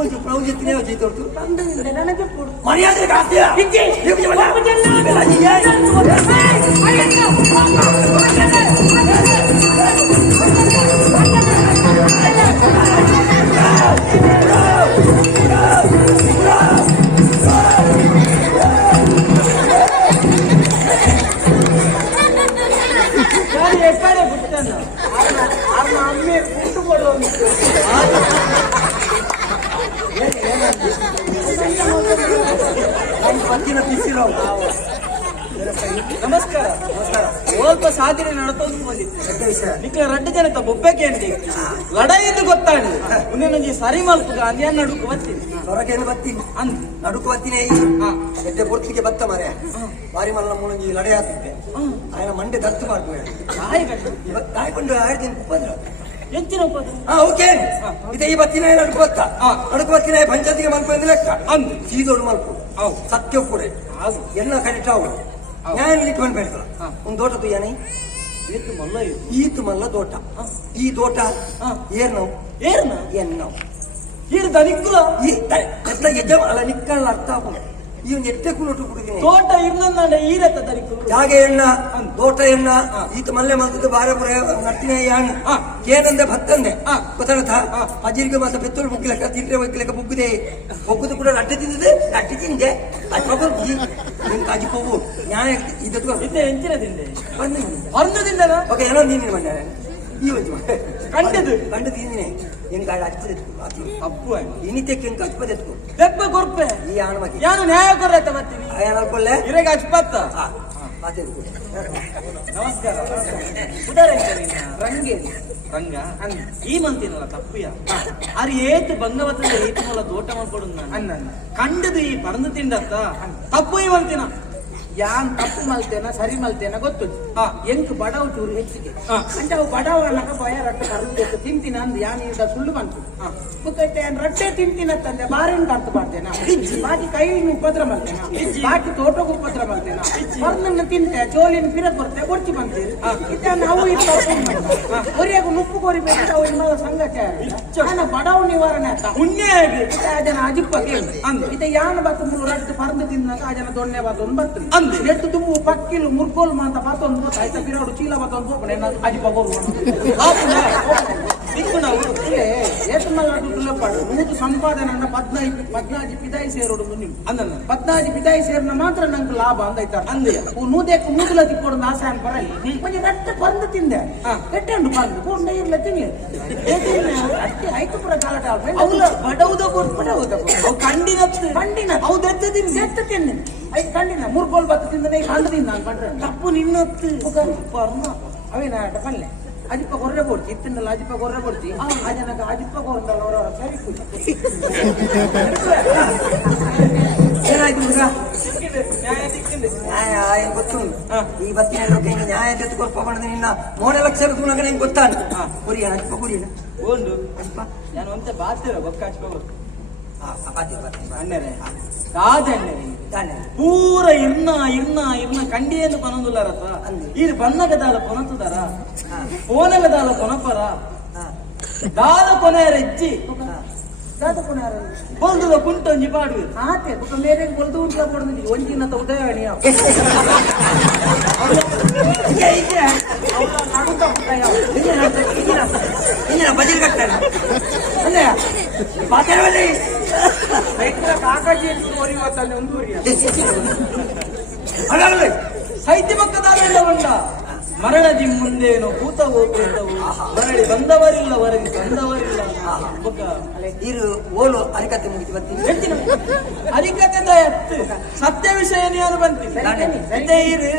ಒಂದು ಪ್ರೌಢಿಯತ್ತಿನೇ ಜೈತೋರ್ತು ತಂದದಿಂದ ನನಗೆ ಕೊಡು ಮರ್ಯಾದೆ ಕಾಸ್ತಿಯ ಹಿಂಗೆ ಅಮ್ಮೆ ಕುಟ್ಟು ಕೊಡುವ ಪತ್ತಿನ ಬಿಸಿರೋ ನಮಸ್ಕಾರ ನಮಸ್ಕಾರ ಸ್ವಲ್ಪ ಸಾಧನೆ ನಡತೋದು ಬಂದಿತ್ತು ನಿಕ್ಲ ರಡ್ಡು ಜನ ಬೊಬ್ಬೆಗೆ ಲಡಾಯಿದ್ದು ಗೊತ್ತಾಡಿ ಮುಂದೆ ನಂಗೆ ಸರಿ ಮಲ್ಪುಗ ಅಂದ್ಯಾನ ನಡುಕು ಬರ್ತೀನಿ ಹೊರಗೇನು ಬರ್ತೀನಿ ಅಂದ್ ನಡುಕು ಬರ್ತೀನಿ ಎಡ್ಡೆ ಪೊರ್ತಿಗೆ ಬತ್ತ ಮಾರ್ಯ ಬಾರಿ ಮಲ್ಲ ಮುಳುಗಿ ಲಡೆ ಹಾಕ್ತಿದ್ದೆ ఆయన ಮಂಡೆ ದರ್ತು ಮಾಡ್ಬೋದು ಇವತ್ತು ಕಾಯ್ಕೊಂಡು ಆಡ್ತೀನಿ ಉಪದ್ರ ಎಂಚಿನ ಉಪದ್ರ ಓಕೆ ಇದೇ ಈ ಬತ್ತಿನ ನಡುಕು ಬತ್ತ ನಡುಕು ಬತ್ತಿನ ಪಂಚಾಯತಿಗೆ ಮಲ್ಪು ಅಂದ್ರೆ ಲೆಕ್ಕ ಅಂದ್ ಸೀದೋಡು ಮಲ್ಪು ಸತ್ಯ ಕೂಡ ಎಲ್ಲ ಕಡಿಟ ಅವಳು ನ್ಯಾಯ ಇಟ್ಕೊಂಡು ಬೇಡ್ತಾಳ ಒಂದು ತೋಟ ತುಯ್ಯಾನೆ ಈತು ಮಲ್ಲ ತೋಟ ಈ ತೋಟ ಏರ್ನವು ಎನ್ನವು ಈರು ದನಿಕ್ಕುಲ ಈ ಯಜಮ ಅಲ್ಲ ನಿಕ್ಕಲ್ಲ ಅರ್ಥ ಆಗ ಈ ಒಂದು ಎಟ್ಟೆ ಕುಲೋಟು ಕುಡಿದೀನಿ ತೋಟ ಇರ್ನಂದ ಈರತ್ತ ದನಿಕ್ಕುಲು ಜಾಗೆ ಎಣ್ಣ ತೋಟ ಎಣ್ಣ ಈತ ಮಲ್ಲೆ ಮಲ್ತದ್ದು ಬಾರ ಪುರ ನಟ್ಟಿನ ಹಣ್ಣು ಏನಂದೆ ಭತ್ತಂದೆ ಗೊತ್ತಾಗತ್ತ ಅಜ್ಜಿರಿಗೆ ಮಾಸ ಬೆತ್ತೋಳು ಮುಗ್ಗಿಲೆಕ್ಕ ತಿಂದ್ರೆ ಒಗ್ಗಿಲೆಕ್ಕ ಬುಗ್ಗಿದೆ ಒಗ್ಗುದು ಕೂಡ ಅಡ್ಡೆ ತಿಂದಿದೆ ಅಡ್ಡೆ ತಿಂದೆ ನಿಮ್ಗೆ ಅಜ್ಜಿ ಹೋಗು ನ್ಯಾಯ ಇದತ್ತು ಎಂಚಿನ ತಿಂದೆ ಹೊರದಿಂದ ಓಕೆ ಏನೋ ನೀನು ಮನೆ ಈ ಒಂದು ಕಂಡದು ತಿಂದಿನಿ ನಿನ್ ಗಾಡಿ ಹಚ್ಚದ ಅಪ್ಪು ಇನಿತ್ಯಕ್ಕೆ ಹೆಂಗ್ ಹಚ್ಚಪದ ಎತ್ಕೊ ದೆಪ್ಪ ಕೊರ್ಪೆ ಈ ಆಣ ಬಗ್ಗೆ ಯಾನು ನ್ಯಾಯ ಕೊರ್ರೈತ ಬರ್ತೀನಿ ಏನಲ್ಕೊಳ್ಳೆ ಇರೆಗ ಹಚ್ಪತ್ತ ನಮಸ್ಕಾರ ರಂಗೆ ರಂಗ ಈ ಮಂತಿನಲ್ಲ ತಪ್ಪುಯ ಅರಿ ಏತು ಬಂಗವತ್ತದ ಏತು ಮಲ್ಲ ತೋಟ ಮಾಡ್ಕೊಡು ಅನ್ನ ಕಂಡದು ಈ ಪರಂದು ತಿಂಡತ್ತ ತಪ್ಪು ಈ ಮಂತಿನ ಯಾನ್ ತಪ್ಪು ಮಲ್ತೇನ ಸರಿ ಮಲ್ತೇನ ಗೊತ್ತು ಎಂಕ್ ಬಡವ ಚೂರು ಹೆಚ್ಚಿಗೆ అంటే ಅವು ಬಡವ ಅನ್ನಕ ಭಯ ರೊಟ್ಟೆ ಕರ್ದು ತಿಂತೀನಿ ಅಂದ್ ಯಾನ್ ಈಗ ಸುಳ್ಳು ಬಂತು ಮುಕ್ಕೈತೆ ರೊಟ್ಟೆ ತಿಂತೀನತ್ತಂದೆ ಬಾರೇನ್ ಕರ್ತು ಮಾಡ್ತೇನ ಬಾಕಿ ಕೈಲಿ ಉಪದ್ರ ಮಾಡ್ತೇನ ಬಾಕಿ ತೋಟಕ್ಕೆ ಉಪದ್ರ ಮಾಡ್ತೇನ ಹೊರದನ್ನ ತಿಂತೆ ಜೋಲಿನ ಪಿರತ್ ಬರ್ತೆ ಕೊಡ್ತಿ ಬಂತೀರಿ ಇತ್ತ ನಾವು ಒರಿಯಾಗ ನುಪ್ಪು ಕೋರಿಬೇಕು ಅವು ಇನ್ನೂ ಸಂಘ ಬಡವ ನಿವಾರಣೆ ಆತ ಪುಣ್ಯಾಗಿ ಜನ ಅಜಿಪ್ಪಕ್ಕೆ ಇತ ಯಾನ್ ಬತ್ತ ಮೂರು ರಟ್ಟು ಪರಂದು ತಿಂದಾಗ ಆ ಜನ ದೊಣ್ಣೆ ಬಾತ್ ಒಂದು ಬರ್ತೀನಿ ನೆಟ್ಟು ತುಂಬು ಪಕ್ಕಿಲು ಮುರ್ಕೋಲ್ ಮಾತ ಪಾತೊಂದು ಆಯ್ತಾ ಬಿರೋಡು ಚೀಲ ಬಾತೊಂದು ಹೋಗ್ಬಿಡ ಅಜಿ ಬಗೋರು ಎಷ್ಟು ಮಲ್ಲ ಪಡು ಮೂದು ಸಂಪಾದನೆ ಅಂದ 15 ಪಿದಾಯಿ ಸೇರೋಡು ನೀವು ಅಂದ 15 ಪಿದಾಯಿ ಸೇರಿನ ಮಾತ್ರ ನಂಗೆ ಲಾಭ ಅಂದೈತಾರ ಅಂದೆ ನೂದೇಕು ಮೂದುಲ ತಿಕ್ಕೊಡು ಆಸೆ ಅನ್ ಬರಲಿ ಕೊಂಚ ರಟ್ಟ ಪರಂದು ತಿಂದೆ ಎಟ್ಟೆಂಡು ಪರಂದು ಕೊಂಡ ಇರ್ಲ ತಿನ್ನಿ ಅಷ್ಟೇ ಆಯ್ತು ಪುರ ಕಾಲಟ ಅವಳ ಬಡವುದ ಬಡವುದ ಕಂಡಿನ ಅವು ದೆತ್ತ ತಿನ್ನಿ ಐದು ಕಂಡಿನ ಮೂರ್ಗೋಲ್ ಬತ್ತ ತಿಂದನೆ ಕಂಡು ತಿಂದ ನಾನು ಬಂದ್ರೆ ತಪ್ಪು ನಿನ್ನತ್ತು ಅವೇನ ಪಲ್ಲೆ ಅಜಿಪ್ಪ ಗೊರ್ರೆ ಕೊಡ್ತಿ ಇತ್ತಿನಲ್ಲ ಅಜಿಪ್ಪ ಗೊರ್ರೆ ಕೊಡ್ತಿ ಆ ಜನಕ್ಕೆ ಅಜಿಪ್ಪ ಗೊರ್ರಲ್ಲ ಅವರವರ ಸರಿ ಏನಾಯ್ತು ಹುಡುಗ ನ್ಯಾಯ ಏನ್ ಗೊತ್ತು ಈ ಬತ್ತಿನ ನ್ಯಾಯ ತೆಗೆದುಕೊಳ್ಪ ಮಾಡಿದ್ರೆ ನಿನ್ನ 3 ಲಕ್ಷ ರೂಪಾಯಿ ನಂಗೆ ಗೊತ್ತಾನ ಕುರಿಯಣ ಅಜಿಪ್ಪ ಕುರಿಯಣ ಒಂದು ಅಜಿಪ್ಪ ನಾನು ಒಂತೆ ಬಾತಿರ ಬೊಕ್ಕ ಹಚ್ಕೋಬೇಕು ಪೂರ ಇರ್ನ ಕಂಡಿಯನ್ನು ಕೊನೊಂದುಲ್ಲಾರತ ಇದು ಬನ್ನಗದಾಲ ಕೊನತುದಾರ ಓನಗದಾಲ ಕೊನಪರ ದಾದ ಕೊನೆಯರ ಹೆಚ್ಚಿ ಬೊಲ್ದುದ ಕುಂಟೊಂಜಿ ಪಾಡುವೆ ಆತೆ ಬೇರೆ ಬೊಲ್ದು ಉಂಟ್ಲ ಕೊಡ್ದು ಒಂಜಿನ ಉದಯಣಿಯ ಬಜಲ್ ಕಟ್ಟಾರ ಕಾಕಾಜಿ ಸೈತ್ಯ ಪಕ್ಕದ ಉಂಟ ಮರಣದಿ ಮುಂದೇನು ಭೂತವೋ ಪ್ರೇತವು ಮರಳಿ ಬಂದವರಿಲ್ಲ ವರದಿ ತಂದವರಿಲ್ಲ ಇರು ಓಲು ಅರಿಕತೆ ಮುಗಿದು ಬರ್ತೀನಿ ಹೆಚ್ಚಿನ ಅರಿಕತೆ ಸತ್ಯ ವಿಷಯ ನೀನು ಬಂತೀನಿ ಇರು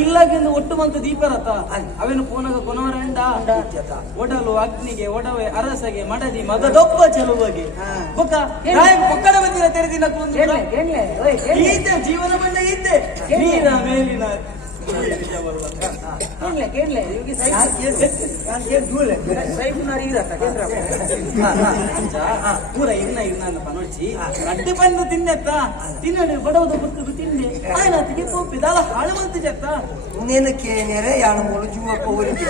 ಇಲ್ಲಾಗಿಂದು ಒಟ್ಟು ಮಂತು ದೀಪರಥ ಅವೇನು ಪೋನಗ ಕೊನವರಂಡ ಒಡಲು ಅಗ್ನಿಗೆ ಒಡವೆ ಅರಸಗೆ ಮಡದಿ ಮಗದೊಬ್ಬ ಚೆಲುವಗೆ ಪೊಕ್ಕಡ ಬಂದಿನ ತೆರೆದಿನ ಈತೆ ಜೀವನ ಬಂದ ಈತೆ ನೀರ ಮೇಲಿನ ಕೇಳಲೆ ಇವಾಗ ಪೂರ ಇನ್ನ ಪನೋಚಿ ರಡ್ಡೆ ಬಂದು ತಿನ್ನೆತ್ತ ತಿನ್ನಡಿ ಬಡವದ ಬರ್ತದೆ ತಿಂದೆ ಆಯ್ನಾತಿಗೆ ತೋಪಿದಾಲ ಹಾಳು ಮಂತ ಜತ್ತ ಇನ್ನೇನಕ್ಕೆ ನೆರೆ ಯಾಣ ಮೂಲ ಜೀವಪ್ಪ ಊರಿಗೆ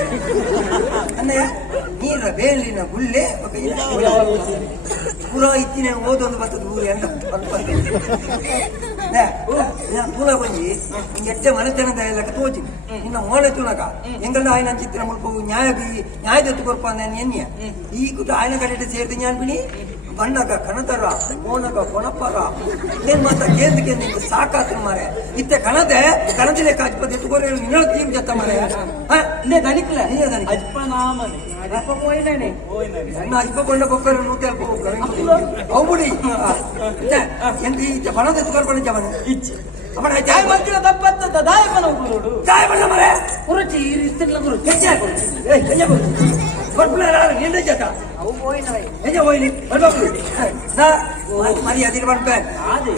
ನೀರ ಬೇಲಿನ ಗುಳ್ಳೆ ಪುರ ಇತ್ತಿನ ಓದೊಂದು ಬರ್ತದೆ ಊರು ಎಂಡ ತೂಲ ಬಂಜಿ ಎಟ್ಟೆ ಮನೆತನದ ಲೆಕ್ಕ ತೋಚಿ ನಿನ್ನ ಮೋಳೆ ತೂನಕ ಎಂಗಂಡ ಆಯ್ನ ಚಿತ್ರ ಮುಲ್ಪ ನ್ಯಾಯದತ್ತು ಕೊರ್ಪ ಎನ್ಯ ಈ ಕುಟ ಆಯ್ನ ಕಡೆ ಸೇರಿದ ಜ್ಞಾನ ಬಿಡಿ ಬಣ್ಣಗ ಕಣದರ ಮೋನಗ ಕೊಣಪರ ಏನ್ ಮಾತ್ರ ಕೇಂದ್ರಕ್ಕೆ ನಿಂಗೆ ಸಾಕಾತ ಮಾರೆ ಇತ್ತೆ ಕಣದಿಲೆ ಕಾಜ್ಪದ ಎತ್ತುಗೋರೆ ನಿನ್ನ ಟೀಮ್ ಜತ್ತ ಮಾರೆ ದನಿಕ್ಲ ಅಜ್ಪ ನಾಮನೆ ಅಜ್ಪ ಹೋಯ್ನಾನೆ ನನ್ನ ಅಜ್ಪ ಕೊಂಡ ಬೊಕ್ಕರ ನೂತಿ ಅಲ್ಪ ಅವುಡಿ ಎಂತ ಈ ಬಣದ ಎತ್ತುಗೋರ್ಪಣ ಜಮನ ಇಚ್ಚೆ ಅವನ ಜಾಯ್ ಮಂತಿನ ತಪ್ಪತ್ತ ದಾಯಕನ ಉಗುರುಡು ಜಾಯ್ ಬಣ್ಣ ಮರೆ ಕುರುಚಿ ಇಸ್ತಿಲ್ಲ ಗುರು ಕೆಚ್ಚ ನಿಂದ ಜತ ಅವು ಹೋಯ್ನವೆ ಹೆಜ ಹೋಯ್ನಿ ಬರ್ಬೇಕು ಮರಿ ಅದಿರ ಬರ್ಬೇ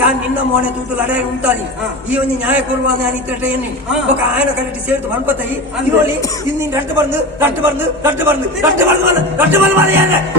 ಯಾನ್ ನಿನ್ನ ಮೋನೆ ತೂತು ಲಡಾಯಿ ಉಂಟಾದಿ ಈ ಒಂದು ನ್ಯಾಯ ಕೊಡುವಾಗ ನಾನು ಇತ್ತ ಎನ್ನಿ ఒక ఆయన ಕರೆಕ್ಟ್ ಸೇರ್ತು ಬಂಪತಾಯಿ ಇರೋಲಿ ಇನ್ನಿನ ರಟ್ಟು ಬಂದು ಮಾರಿ ಅಮ್ಮನ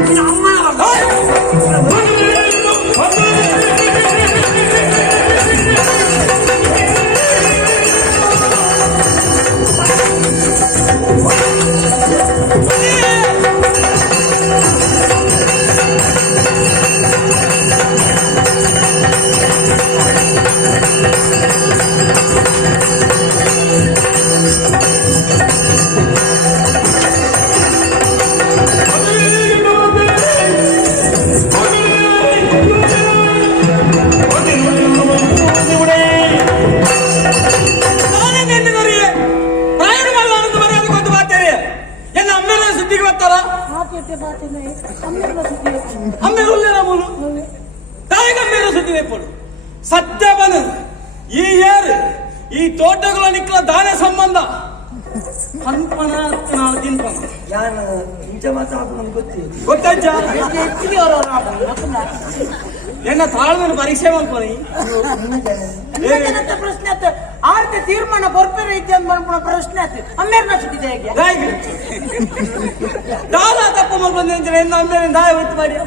ಸತ್ಯ ಬನು ಈ ಏರು ಈ ತೋಟಗಳ ನಿಕ್ಕಲ ದಾನ ಸಂಬಂಧ ಕಲ್ಪನ ನಾಳೆ ತಿನ್ಪನ ಯಾನ್ ಇಂಚ ಮಾತಾಡೋದು ನಮ್ಗೆ ಗೊತ್ತಜ್ಜ ಎನ್ನ ತಾಳ್ಮೆನ ಪರೀಕ್ಷೆ ಮಾಡ್ಕೊನಿ ಪ್ರಶ್ನೆ ಆತ ಆರ್ತೆ ತೀರ್ಮಾನ ಕೊರ್ಪೆರ ಇದ್ದೆ ಅಂತ ಮಾಡ್ಕೊಳ ಪ್ರಶ್ನೆ ಆತ ಅಮ್ಮೇರ್ನ ಸುತ್ತಿದೆ ಹೇಗೆ ದಾಲ ತಪ್ಪು ಮಾಡ್ಬಂದ್ರೆ ಅಂತ ಎನ್ನ ಅಮ್ಮೇರ ದಾಯ ಒತ್ತು ಮಾಡಿ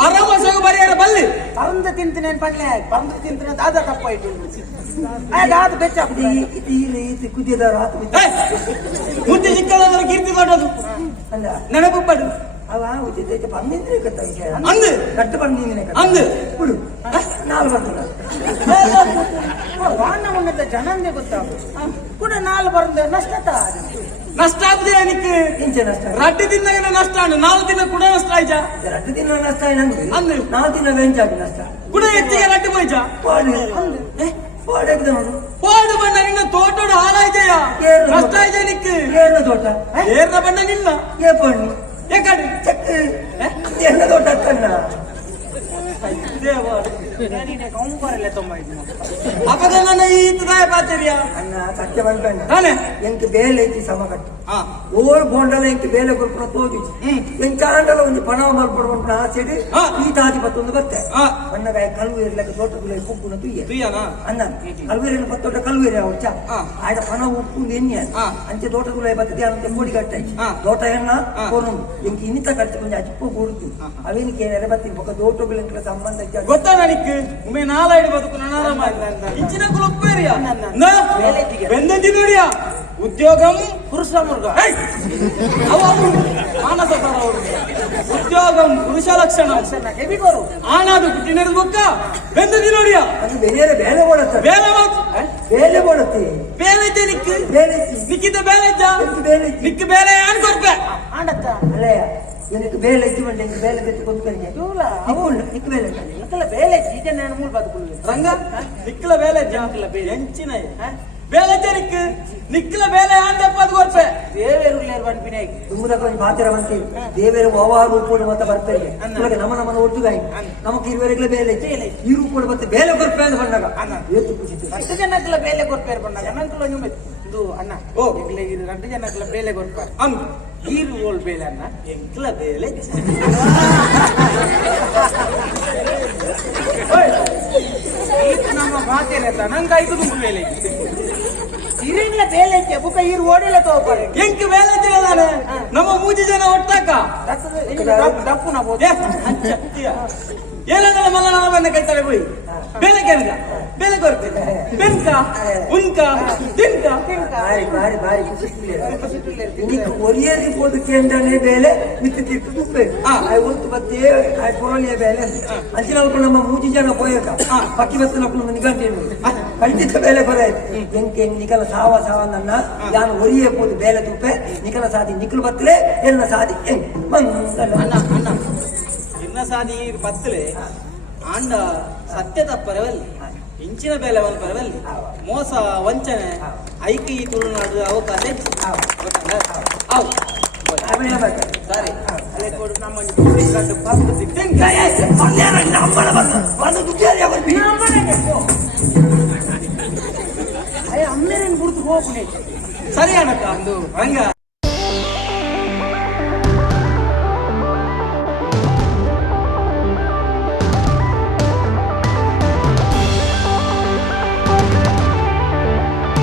ಪರಮಸಗ ಬರಿಯಾರ ಬಲ್ಲಿ ಪರಂದ ತಿಂತೀನಿ ಪಡ್ಲೆ ಪರಂದ ತಿಂತೀನಿ ದಾದ ತಪ್ಪಾಯ್ತು ದಾದ ಬೆಚ್ಚ ಕುದಿಯದ ಮುದ್ದೆ ಚಿಕ್ಕದಾದ್ರೆ ಕೀರ್ತಿ ದೊಡ್ಡದು ಅಲ್ಲ ನೆನಪು ಪಡು ಅವ ಉಚಿತ ಬಂದಿದ್ರೆ ಅಂದು ಕಟ್ಟು ಬಂದಿದ್ದೀನಿ ಅಂದು ಬಿಡು ನಾಲ್ ಬರ್ತದ ವಾಣ ಉಣ್ಣದ ಜನಂದೇ ಗೊತ್ತಾಗ ಕೂಡ ನಾಲ್ ಬರಂದ ನಷ್ಟ ಆದ್ರೆ എനിക്ക് ಇಂಚೆ ನಷ್ಟ ರಡ್ಡು ದಿನ ನಷ್ಟ ನಾಲ್ಕು ದಿನ ಕೂಡ ನಷ್ಟ ಆಯ್ತಾ ರಡ್ಡು ದಿನ ನಷ್ಟ ನಂಗೆ ಅಂದು 4 ದಿನ ವೆಂಚಾಗಿ ನಷ್ಟ ಕೂಡ ಹೆಚ್ಚಿಗೆ ರಡ್ಡು ಹೋಯ್ತಾ ಪಾಡು ಬಣ್ಣ ನಿನ್ನ ತೋಟೋಡು ಹಾಳಾಯ್ತಯ್ಯ ನಷ್ಟ ಆಯ್ತಾ ನಿಕ್ಕೆ ಏರ್ನ ತೋಟ ಏರ್ನ ಬಣ್ಣ ನಿನ್ನ ಏ ಪಣ್ಣು ಏಕಾಡಿ ಚೆಕ್ ಏರ್ನ ತೋಟ ಕಣ್ಣ ಅಪದನ್ನ ಈ ತುದಾಯ ಪಾತಿರಿಯಾ ಅಣ್ಣ ಸತ್ಯ ಬಂದ್ಕಂಡ ತಾನೆ ಎಂಕ್ ಬೇಲೆ ಐತಿ ಸಮಕಟ್ಟು ಓರ್ ಬೋಂಡಲ ಎಂಕ್ ಬೇಲೆ ಕೊರ್ಪುನ ತೋಜುಜಿ ಎಂಕ್ ಆಂಡಲ ಒಂದು ಪಣ ಮಲ್ಪಡುವಂತ ಆಸೆಡಿ ಈ ತಾದಿ ಪತ್ತೊಂದು ಬರ್ತೆ ಬಣ್ಣಗಾಯ ಕಲ್ವೇರಿ ಲೆಕ್ಕ ತೋಟಗುಲ ಉಪ್ಪುನ ತುಯ್ಯನ ಅಣ್ಣ ಕಲ್ವೇರಿ ಪತ್ತೋಟ ಕಲ್ವೇರಿ ಅವಚ್ಚ ಆಯ್ದ ಪಣ ಉಪ್ಪು ಎನ್ನಿ ಅಂಚೆ ತೋಟಗುಲ ಬರ್ತದೆ ಅಂತ ಕೋಡಿ ಕಟ್ಟಾಯಿ ತೋಟ ಎಣ್ಣ ಕೋನು ಎಂಕ್ ಇನ್ನಿತ ಖರ್ಚು ಕೊಂಚ ಅಜ್ಜಪ್ಪ ಕೂಡುತ್ತಿ ಅವೇನಿಕೆ ನೆರೆ ಬರ್ತೀನಿ ಪಕ್ಕ ತೋಟಗುಲ ಸಂಬಂಧ ಗೊತ್ತಾ ನನಕ್ಕೆ ಒಮ್ಮೆ ನಾಲಾಡಿ ಬದುಕು ನನ್ನ ಇಂಚಿನ ಕುಲಪ್ಪೇರಿಯ ಬೆಂದಂತಿ ನೋಡಿಯಾ ಉದ್ಯೋಗಂ ಪುರುಷ ಮುರ್ಗ ಮಾನಸ ಉದ್ಯೋಗಂ ಪುರುಷ ಲಕ್ಷಣ ಆನಾದು ಕುಟ್ಟಿನದು ಬುಕ್ಕ ಬೆಂದಂತಿ ನೋಡಿಯಾ ಬೇರೆ ಬೇಲೆ ಓಡತ್ತ ಬೇಲೆ ಓಡತ್ತಿ ಬೇಲೈತೆ ನಿಕ್ಕು ನಿಕ್ಕಿದ್ದ ಬೇಲೈತ ನಿಕ್ಕು ಬೇಲೆ ಏನ್ ಕೊರ್ಪೆ ಆಂಡತ್ತ ಅಲ್ಲಯ್ಯ எனக்கு வேலை இவன் எனக்கு வேலை பெற்று கொடுக்கறீங்க நிக்கு வேலை நிக்கல வேலை இது நான் மூல பாத்துக்குள்ள ரங்க நிக்கல வேலை ஜாங்கல ಎಂಚಿನ ಬೇಲೆ ಜನಿಕ್ಕೆ ನಿಕ್ಕಲ ಬೇಲೆ ಆಂದಪ್ಪ ಕೊರ್ಪೆ ದೇವೇರು ಲೇರ್ವನ್ ಬಿನೈ ತುಂಬದ ಕೊಂಚ ಪಾತಿರವಂತೆ ದೇವೇರು ಓವಾರು ರೂಪೋಡು ಮತ್ತೆ ಬರ್ತಾರೆ ನಮಗೆ ನಮ್ಮ ಒಟ್ಟುಗಾಯಿ ನಮಗೆ ಇರುವರೆಗಲೇ ಬೇಲೆ ಈ ರೂಪೋಡು ಮತ್ತೆ ಬೇಲೆ ಕೊರ್ಪೆ ಅಂತ ಬಂದಾಗ ಏತು ಖುಷಿ 2 ಜನಕ್ಕಲ ಬೇಲೆ ಕೊರ್ಪೆ ಬಂದಾಗ ನಂಕಲ ನಿಮ್ಮೆ ಇದು ಅಣ್ಣ ಓ ಈಗಲೇ 2 ಜನಕ್ಕಲ ಬೇಲೆ ಕೊರ್ಪೆ ಅಂದು ಈರು ಓಲ್ ಬೇಲೆ ಅಣ್ಣ ಎಂಕಲ ಬೇಲೆ ನಮ್ಮ ಮಾತೇನೆ ನಂಗೆ ಐದು ದುಂಬು ಬೇಲೆ ಇರಿನ ಬೇಲೆಕ್ಕೆ ಬುಕ್ಕ ಇರು ಓಡಿಲ್ಲ ತಗೋಪಾರೆ ಎಂಕ್ ಬೇಲೆ ನಾನು ನಮ್ಮ 3 ಜನ ಒಟ್ಟಾಕ ದಪ್ಪು ನಾ ಏನಂದ್ರೆ ಮಲ್ಲ ನಾನು ಬಂದ ಕೈತಾರೆ ಹೋಯ್ ಬೇಲೆ ಕೆಂಕ ಬೇಲೆ ಕೊಡ್ತೇನೆ ಬೆಂಕ ಉನ್ಕ ತಿನ್ಕ ಬಾರಿ ಬಾರಿ ಬಾರಿ ನಿನಗೆ ಒರಿಯದಿ போதுக்கேண்டானே ಬೇಲೆ ಮಿತ್ತಿ ತಿಟ್ಟು ತುಪ್ಪೆ ಒಂದು ಬತ್ತೆ ಪೊರಲಿಯ ಬೇಲೆ ಅಂಚಿನಲ್ಪ ನಮ್ಮ 3 ಜನ ಪೋಯಕ ಪಕ್ಕಿ ಬತ್ತನಪ್ಪ ನಿಗಂಟೇನು ಕಳ್ತಿದ್ದ ಬೇಲೆ ಬರ ಎಂಕೆ ನಿಕಲ ಸಾವ ಸಾವ ನನ್ನ ಯಾನು ಒರಿಯ போது ಬೇಲೆ ತುಪ್ಪೆ ನಿಕಲ ಸಾದಿ ನಿಕಲು ಬತ್ತಲೆ ಎನ್ನ ಸಾದಿ ಮಂಗಲ ಅಣ್ಣ ಅಣ್ಣ ಇನ್ನ ಸಾದಿ ಬತ್ತಲೆ ಆಂಡ ಸತ್ಯ ತಪ್ಪರವಲ್ಲಿ ಇಂಚಿನ ಬೆಲೆ ಒಂದು ಪರವಲ್ಲಿ ಮೋಸ ವಂಚನೆ ಐಕಿ ತುಳುನಾಡು ಅವಕಾಶ ಸರಿ ಅಲ್ಲೇ ಕೊಡು ನಮ್ಮ ಅಮ್ಮನೇನು ಗುರುತು ಹೋಗ್ಬಿಡಿ ಸರಿ ಅಣ್ಣಕ್ಕ ರಂಗ